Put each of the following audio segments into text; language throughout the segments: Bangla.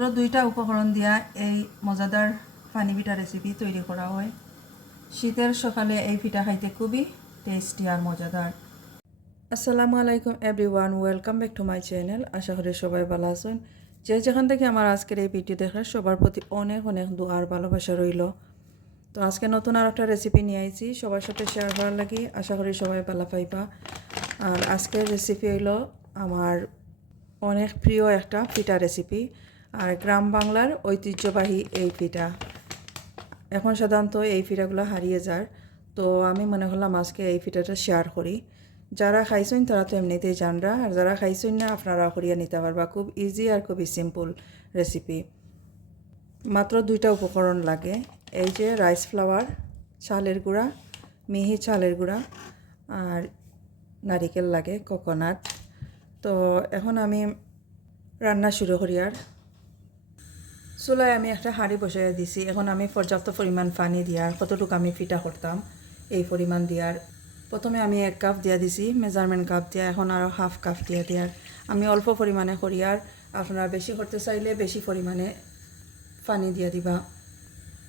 মাত্র 2টা উপকরণ দিয়া এই মজাদার পানি পিঠা রেসিপি তৈরি করা হয়। শীতের সকালে এই পিঠা খাইতে খুবই টেস্টি আর মজাদার। আসসালামু আলাইকুম everyone, welcome back to my channel. আশা করি সবাই ভালো আছেন। যে যেখান থেকে আমার আজকের এই ভিডিও দেখে সবার প্রতি অনেক অনেক দোয়া আর ভালোবাসা রইল। তো আজকে নতুন আর একটা রেসিপি নিয়ে আইছি সবার সাথে শেয়ার করার লাগি। আশা করি সবাই ভালো পাইবা। আর আজকের রেসিপি হইল আমার অনেক প্রিয় একটা পিঠা রেসিপি, আর গ্রাম বাংলার ঐতিহ্যবাহী এই পিঠা। এখন সাধারণত এই পিঠাগুলো হারিয়ে যায়, তো আমি মনে করলাম আজকে এই পিঠাটা শেয়ার করি। যারা খাইছেন তারা তো এমনিতেই জানরা, আর যারা খাইছেন না আপনারা করিয়া নিতে পারবা। খুব ইজি আর খুবই সিম্পল রেসিপি। মাত্র 2টা উপকরণ লাগে। এই যে রাইস ফ্লাওয়ার, চালের গুঁড়া, মিহি চালের গুঁড়া, আর নারিকেল লাগে, কোকোনাট। তো এখন আমি রান্না শুরু করি। আর চুলায় আমি একটা হাঁড়ি বসাইয়া দিছি। এখন আমি পর্যাপ্ত পরিমাণ পানি দিয়ার, কতটুকু আমি পিঠা করতাম এই পরিমাণ দিয়ার। প্রথমে আমি 1 কাপ দিয়া দিছি, মেজারমেন্ট কাপ দিয়া। এখন আরও হাফ কাপ দিয়া দিয়ার। আমি অল্প পরিমাণে করি, আর আপনারা বেশি করতে চাইলে বেশি পরিমাণে পানি দিয়া দিবা।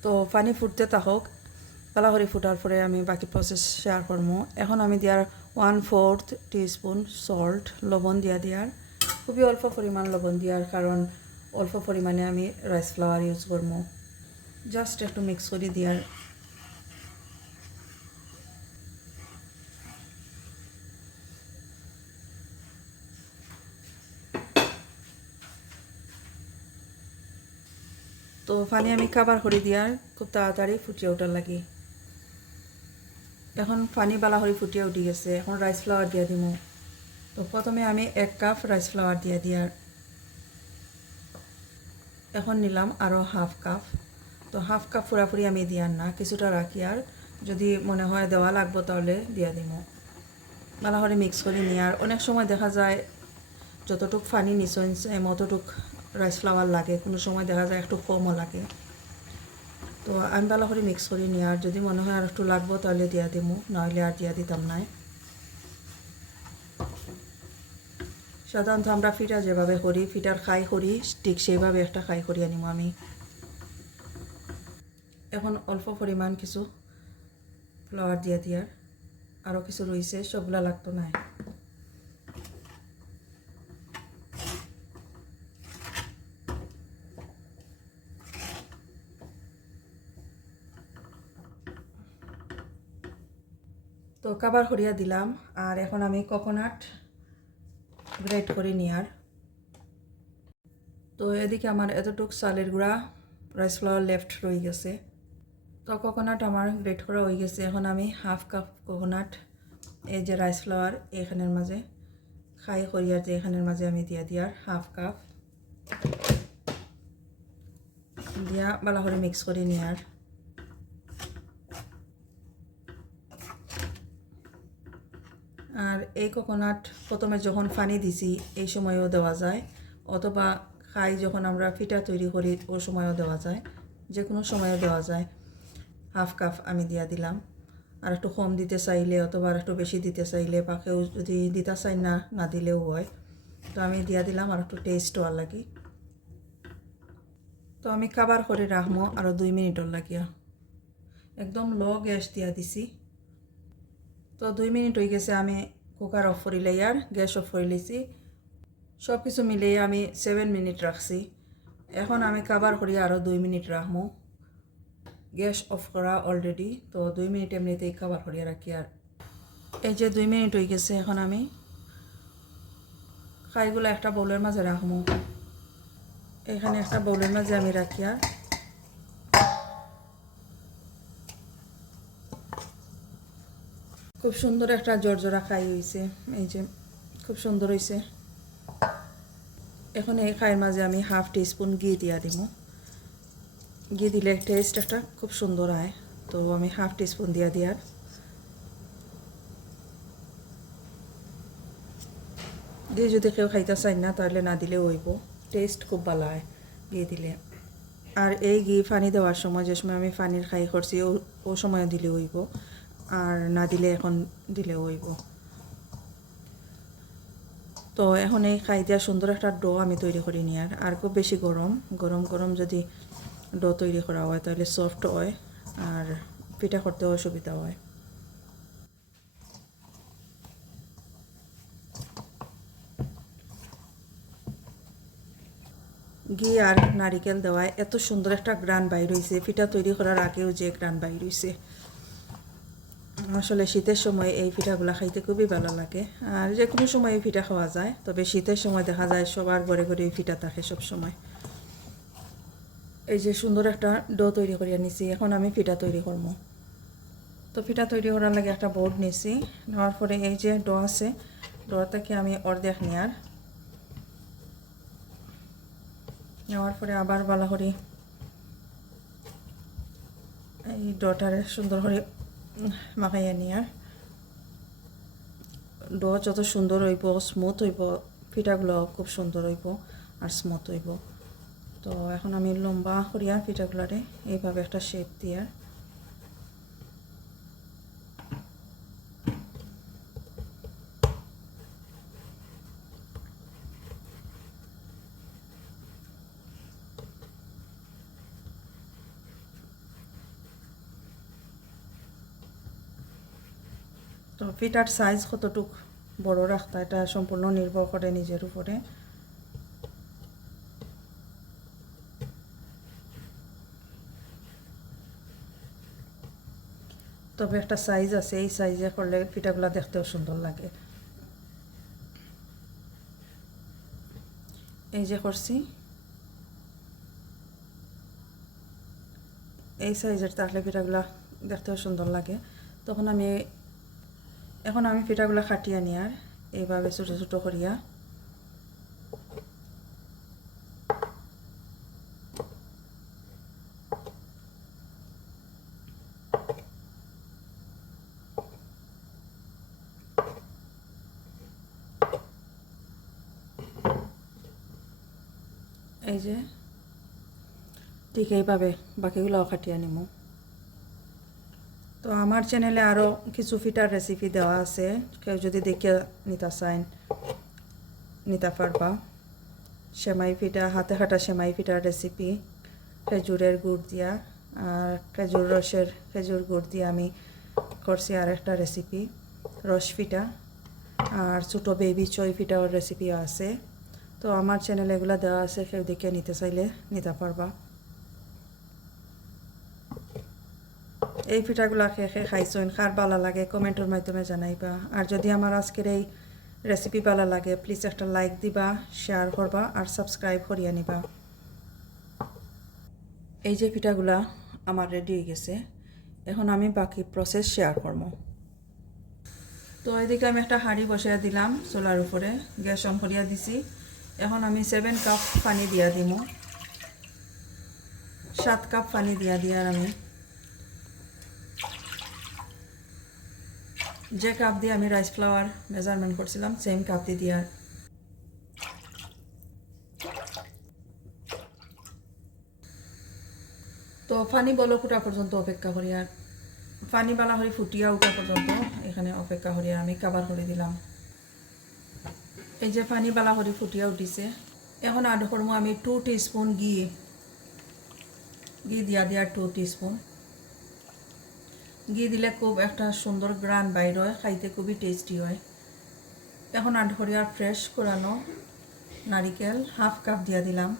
তো পানি ফুটতে থাকুক, পালাহরি ফুটার পরে আমি বাকি প্রসেস শেয়ার করবো। এখন আমি দিয়ার 1/4 টিস্পুন সল্ট, লবণ দিয়ার। খুবই অল্প পরিমাণ লবণ দিয়ার, কারণ অল্প পরিমাণে আমি রাইস ফ্লাওয়ার ইউজ করবো। জাস্ট একটু মিক্স করে দিয়ার। তো পানি আমি কাবার করে দিয়ার, খুব তাড়াতাড়ি ফুটিয়ে ওঠার লাগে। এখন পানি বালাহরি ফুটিয়ে উঠে গেছে। এখন রাইস ফ্লাওয়ার দিয়া দিব। তো প্রথমে আমি 1 কাপ রাইস ফ্লাওয়ার দিয়ার। এখন নিলাম আরও হাফ কাপ। তো হাফ কাপ পুরাপুরি আমি দিয়ার না, কিছুটা রাখি, আর যদি মনে হয় দেওয়া লাগবো তাহলে দিয়া দিব। বালাহরি মিক্স করে নিয়ে, আর অনেক সময় দেখা যায় যতটুক পানি নিচন অতটুক রাইস ফ্লাওয়ার লাগে, কোনো সময় দেখা যায় একটু কমও লাগে। তো আমি ভালো করে মিক্স করে নিয়ে, আর যদি মনে হয় আর একটু লাগবো তাহলে দিয়া দিব, নাহলে আর দিয়া দিতাম না। সাধারণত আমরা পিঠা যেভাবে করি, পিঠার খাই করি, ঠিক সেইভাবে একটা খাই করি আনিব আমি। এখন অল্প পরিমাণ কিছু ফ্লাওয়ার দিয়ার, আরও কিছু রয়েছে, সবগুলা লাগতো না। তো কাবার করিয়া দিলাম। আর এখন আমি কোকোনাট গ্রেট করে নিয়ার। তো এদিকে আমার এতটুক চালের গুঁড়া রাইস ফ্লাওয়ার লেফট রয়ে গেছে। তো কোকোনাট আমার গ্রেট করা হয়ে গেছে। এখন আমি হাফ কাপ কোকোনাট, এই যে রাইস ফ্লাওয়ার এখানের মাঝে খাই করিয়ার, যে এখানের মাঝে আমি দিয়ার হাফ কাপ দিয়া ভালো করে মিক্স করে নিয়ার। আর এই কোকোনাট প্রথমে যখন পানি দিছি এই সময়ও দেওয়া যায়, অথবা খাই যখন আমরা পিঠা তৈরি করি ওই সময়ও দেওয়া যায়, যে কোনো সময়ও দেওয়া যায়। হাফ কাপ আমি দিয়া দিলাম। আর একটু কম দিতে চাইলে অথবা আর একটু বেশি দিতে চাইলে বা কেউ যদি দিতে চাই না দিলেও হয়। তো আমি দিয়া দিলাম আর একটু টেস্ট হওয়ার লাগি। তো আমি কাবার করে রাখবো আরও 2 মিনিটর লাগিয়া। একদম লো গ্যাস দিয়া দিছি। তো 2 মিনিট হয়ে গেছে, আমি কুকার অফ করে আর গ্যাস অফ করে লিছি। সব কিছু মিলিয়ে আমি 7 মিনিট রাখছি। এখন আমি কাবার করি আরও 2 মিনিট রাখবো। গ্যাস অফ করা অলরেডি। তো 2 মিনিট এমনিতেই কাবার করিয়া রাখি। আর এই যে 2 মিনিট হয়ে গেছে, এখন আমি খাইগুলো একটা বউলের মাঝে রাখবো। এখানে একটা বউলের মাঝে আমি রাখি। আর খুব সুন্দর একটা জর্জরা খাই হয়েছে, এই যে খুব সুন্দর হয়েছে। এখন এই খাইয়ের মাঝে আমি হাফ টিস্পুন ঘি দিয়া দিব। ঘি দিলে টেস্ট একটা খুব সুন্দর হয়। তো আমি হাফ টিস্পুন দিয়ার। দিয়ে যদি কেউ খাইতে চাই না তাহলে না দিলে হইব, টেস্ট খুব ভালো হয় ঘি দিলে। আর এই ঘি পানি দেওয়ার সময়, যে সময় আমি পানির খাই করছি ও সময় দিলে হইব, আর না দিলে এখন দিলে হইব। তো এখন এই খাই দিয়া সুন্দর একটা ডো আমি তৈরি করি নিই। আর খুব বেশি গরম গরম গরম যদি ডো তৈরি করা হয় তাহলে সফট হয় আর পিঠা করতেও সুবিধা হয়। ঘি আর নারিকেল দেওয়ায় এত সুন্দর একটা গ্রান বাইর হয়েছে, পিঠা তৈরি করার আগেও যে গ্রান বাইর হয়েছে। আসলে শীতের সময় এই পিঠাগুলো খাইতে খুবই ভালো লাগে। আর যে কোনো সময় এই পিঠা খাওয়া যায়, তবে শীতের সময় দেখা যায় সবার ঘরে ঘরে এই পিঠা থাকে সব সময়। এই যে সুন্দর একটা ডো তৈরি করে নিছি, এখন আমি পিঠা তৈরি করবো। তো পিঠা তৈরি করার লাগে একটা বোর্ড নিছি, নেওয়ার পরে এই যে ডো আছে, ডো থেকে আমি অর্ধেক নেওয়ার পরে আবার ভালো করে এই ডোটারে সুন্দর করে মাখাইয়া নেওয়ার। ডো যত সুন্দর হইব স্মুথ হইব, পিঠাগুলো খুব সুন্দর হইব আর স্মুথ হইব। তো এখন আমি লম্বা করিয়া পিঠাগুলারে এইভাবে একটা শেপ দিয়া তো পিঠার সাইজ কতটুক বড় রাখতা এটা সম্পূর্ণ নির্ভর করে নিজের উপরে। তবে একটা সাইজ আছে, এই সাইজে করলে পিঠাগুলো দেখতেও সুন্দর লাগে। এই যে করছি এই সাইজের থাকলে পিঠাগুলো দেখতেও সুন্দর লাগে। এখন আমি পিঠাগুলো কাটিয়ে নিয়ে এইভাবে ছোটো ছোটো করিয়া এই যে ঠিক এইভাবে বাকিগুলোও কাটিয়ে নিব। তো আমার চ্যানেলে আরও কিছু পিঠার রেসিপি দেওয়া আছে, কেউ যদি দেখে নিতে চান নিতে পারবা। সেমাই পিঠা, হাতে কাটা সেমাই পিঠার রেসিপি, খেজুরের গুড় দিয়া আর খেজুর গুড় দিয়ে আমি করছি আর একটা রেসিপি রস পিঠা, আর ছোটো বেবি চই পিঠার রেসিপিও আছে। তো আমার চ্যানেলে এগুলো দেওয়া আছে, কেউ দেখে নিতে চাইলে নিতে পারবা। এই পিঠাগুলো খেয়ে খেয়ে খাইছেন, কার ভালো লাগে কমেন্টের মাধ্যমে জানাইবা। আর যদি আমার আজকের এই রেসিপি ভালো লাগে প্লিজ একটা লাইক দিবা, শেয়ার করবা আর সাবস্ক্রাইব করিয়া নিবা। এই যে পিঠাগুলা আমার রেডি হয়ে গেছে, এখন আমি বাকি প্রসেস শেয়ার করবো। তো এদিকে আমি একটা হাঁড়ি বসাইয়া দিলাম চুলার উপরে, গ্যাস অন করিয়া দিছি। এখন আমি 7 কাপ পানি দিয়া দিব, 7 কাপ পানি দিয়ার আমি যে কাপ দিয়ে আমি রাইস ফ্লাওয়ার মেজারমেন্ট করছিলাম সেম কাপ দিয়ে দিয়ার। তো পানি বলক উঠা পর্যন্ত অপেক্ষা করি, আর পানি বালা করে ফুটিয়া উঠা পর্যন্ত এখানে অপেক্ষা করি। আমি কাবার করে দিলাম। এই যে পানি বালা করে ফুটিয়া উঠিছে, এখন আড করবো আমি 2 টিস্পুন ঘি দিয়া 2 টিস্পুন ঘি দিলে খুব একটা সুন্দর গ্রান বাইর হয়, খাইতে খুবই টেস্টি হয়। এখন আড করি আর ফ্রেশ করানো নারিকেল হাফ কাপ দিয়া দিলাম,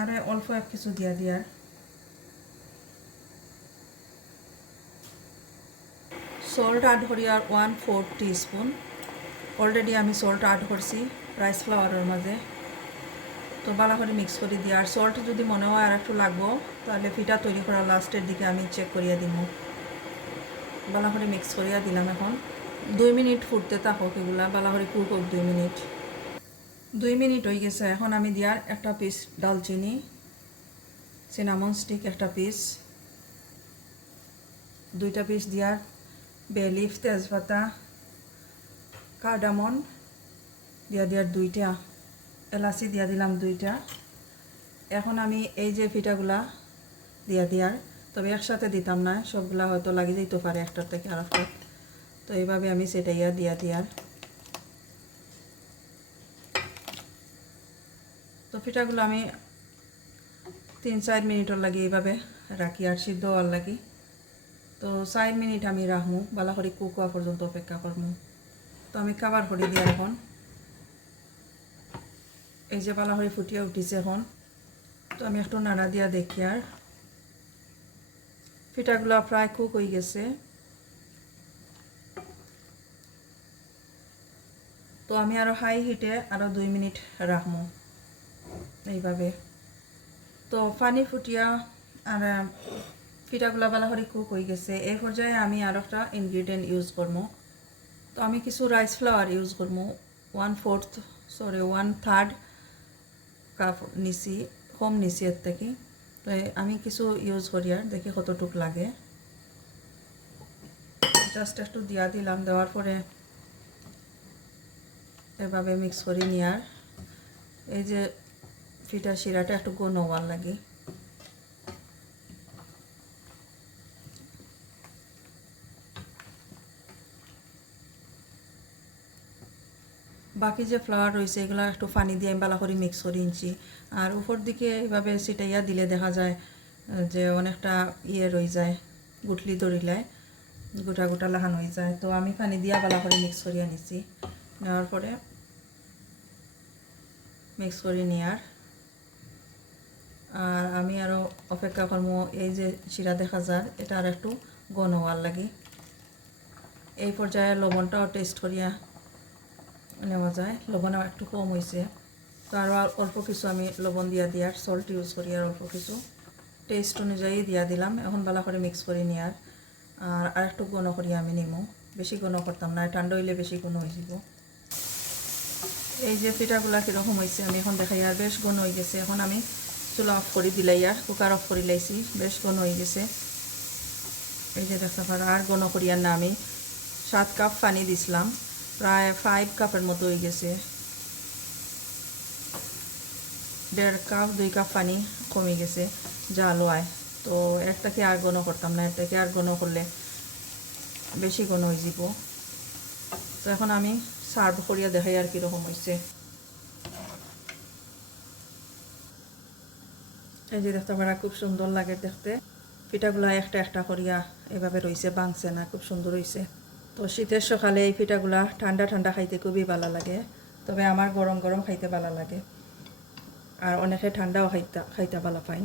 আর অল্প এক কিছু দিয়ার। সল্ট আড করি আর 1/4 টিস্পুন। অলরেডি আমি সল্ট আড করছি রাইস ফ্লাওয়ারের মাঝে। তো ভালো করে মিক্স করে দিই। আর সল্ট যদি মনে হয় আর একটু লাগবো তাহলে পিঠা তৈরি করার লাস্টের দিকে আমি চেক করিয়া দিব। ভালো করে মিক্স করিয়া দিলাম। এখন 2 মিনিট ফুটতে থাকুক, এগুলা ভালো করে কুক হোক 2 মিনিট হয়ে গেছে। এখন আমি দিয়ার একটা পিস দালচিনি, সিনামন স্টিক একটা পিস, 2টা পিস দিয়ার বে লিফ, তেজপাতা, কার্ডামন দিয়ার 2টা, এলাচি দিলাম 2টা। এখন আমি এই যে পিঠাগুলা দিয়ার, তবে একসাথে দিতাম না, সবগুলা হয়তো লাগে যেতে পারে একটার থেকে আর একটা। তো এইভাবে আমি সেটাইয়া দিয়ার পিঠাগুলো আমি 3-4 মিনিটর লাগি এইভাবে রাখি আর সিদ্ধ হওয়ার লাগি। তো 4 মিনিট আমি রাখবো, ভালো করে কুক হওয়া পর্যন্ত অপেক্ষা করবো। তো আমি কাবার করে দিয়ে এখন এই যে ভালো করে ফুটিয়ে উঠিছে এখন। তো আমি একটু নাড়া দিয়া দেখি আর পিঠাগুলো প্রায় কুক হয়ে গেছে। তো আমি আরও হাই হিটে আরও 2 মিনিট রাখবো এইভাবে। তো পানি ফুটিয়া আর পিঠাগুলো ভালো করে কুক হয়ে গেছে। এই পর্যায়ে আমি আরও একটা ইনগ্রিডিয়েন্ট ইউজ করবো। তো আমি কিছু রাইস ফ্লাওয়ার ইউজ করবো। 1/3 কাপ নিছি, কম নিছি এর থেকে। তো আমি কিছু ইউজ করি আর দেখি কতটুক লাগে। জাস্ট একটু দিয়া দিলাম, দেওয়ার পরে এভাবে মিক্স করে নিয়ে আর এই যে পিঠার শিরাটা একটু ঘন হওয়ার লাগে। বাকি যে ফ্লাওয়ার রয়েছে এগুলো একটু পানি দিয়ে আমি ভালো করে মিক্স করে নিচ্ছি। আর উপর দিকে এইভাবে ছিটাইয়া দিলে দেখা যায় যে অনেকটা রয়ে যায়, গুটলি ধরিলায় গোটা গোটা লাহান হয়ে যায়। তো আমি পানি দিয়া ভালো করে মিক্স করিয়া নিচ্ছি। নেওয়ার পরে মিক্স করে নিয়ার আর আমি আরও অপেক্ষা করবো। এই যে শিরা দেখা যায় এটা আর একটু ঘন হওয়ার লাগে। এই পর্যায়ে লবণটাও টেস্ট করিয়া নেওয়া যায়। লবণ একটু কম হয়েছে, তো আরও অল্প কিছু আমি লবণ দিয়ার সল্ট ইউজ করি আর অল্প কিছু টেস্ট অনুযায়ী দিয়া দিলাম। এখন ভালো করে মিক্স করে নিয়ার আর একটু ঘন করিয়া আমি নিমু। বেশি ঘন করতাম না, ঠান্ডা হইলে বেশি ঘন হয়ে যাব। এই যে পিঠাগুলা কীরকম হয়েছে আমি এখন দেখাই। আর বেশ ঘন হয়ে গেছে। এখন আমি চুলা অফ করে দিলাই আর কুকার অফ করে লাইছি। বেশ ঘন হয়ে গেছে। এই যে দেখতে পারো আর ঘন করিয়ার না আমি 7 কাপ পানি দিছিলাম, প্রায় 5 কাপের মতো হয়ে গেছে। 1.5 কাপ 2 কাপ পানি কমে গেছে জাল হয়। তো একটাকে আর ঘন করতাম না, একটাকে আর ঘন করলে বেশি ঘন হয়ে যাব। তো এখন আমি সার্ভ করিয়া দেখাই আর কীরকম হয়েছে। এই যে দেখতে পারা খুব সুন্দর লাগে দেখতে। পিঠাগুলা একটা একটা করিয়া এভাবে রয়েছে, ভাঙছে না, খুব সুন্দর হয়েছে। তো শীতের সকালে এই পিঠাগুলা ঠান্ডা ঠান্ডা খাইতে খুবই ভালো লাগে, তবে আমার গরম গরম খাইতে ভালো লাগে। আর অনেকে ঠান্ডাও খাইতে ভালো পায়।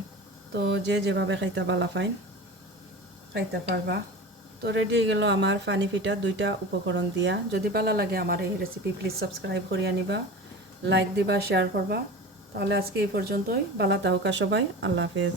তো যে যেভাবে খাইতে ভালো পায় খাইতে পারবা। তো রেডি হয়ে গেল আমার পানি পিঠা 2টা উপকরণ দিয়া। যদি ভালো লাগে আমার এই রেসিপি প্লিজ সাবস্ক্রাইব করিয়া নিবা, লাইক দিবা, শেয়ার করবা। তাহলে আজকে এই পর্যন্তই। ভালো থাকুকা সবাই। আল্লাহ হাফেজ।